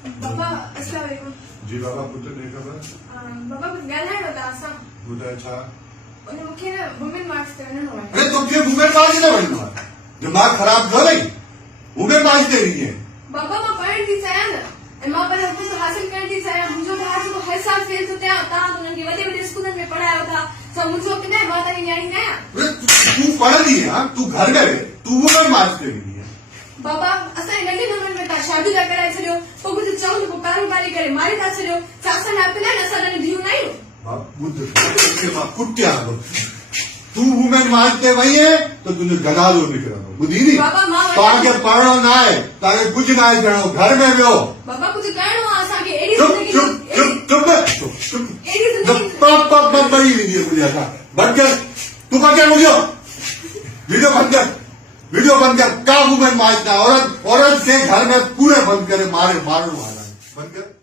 बाबा अस्सलाम वालेकुम। जी बाबा पुत्र ने खबर बाबा कुछ ॻाल्हाइणो था असां ॿुधाए छा? उन मूंखे न वुमेन मार्च ते वञिणो आहे। अरे तोखे वुमेन मार्च ते वञिणो आहे? दिमाग़ ख़राब न रही वुमेन मार्च ते वञे। बाबा मां पढ़ण थी चाहियां न ऐं मां पंहिंजो कुझु हासिल करण थी चाहियां। मुंहिंजो भाउ जेको हर साल फेल थो थिए तव्हां हुननि खे वॾे वॾे स्कूलनि में पढ़ायो था छा मुंहिंजो किथे मां तव्हांजी न्याणी न आहियां? अरे तू पढ़ंदी है तू घर में रहे तू वुमेन मार्च ते वञी है। बाबा असांजे नंढे नंढनि में तव्हां शादी था कराए छॾियो पोइ कुझु चओ त पोइ कारोबारी करे मारे था छॾियो छा असां नापिल आहिनि असां नंढी धीअरूं न आहियूं? ॿुध मां कुटिया तू वुमेन मार्च ते वई है तो तुंहिंजो गदारो निकिरंदो ॿुधी नी। बाबा मां तव्हांखे पढ़णो न आहे तव्हांखे कुझु न आहे करणो घर में वियो। बाबा कुझु करिणो आहे असांखे अहिड़ी चुप ज़िंदगी चुप चुप चुप चुप अहिड़ी ज़िंदगी बड़ी वीडियो मुझे था बंद कर तू बंद कर मुझे वीडियो बंद कर का वुमेन मार्च ना औरत से घर में पूरे बंद करे मारे मारो वाला बंद कर।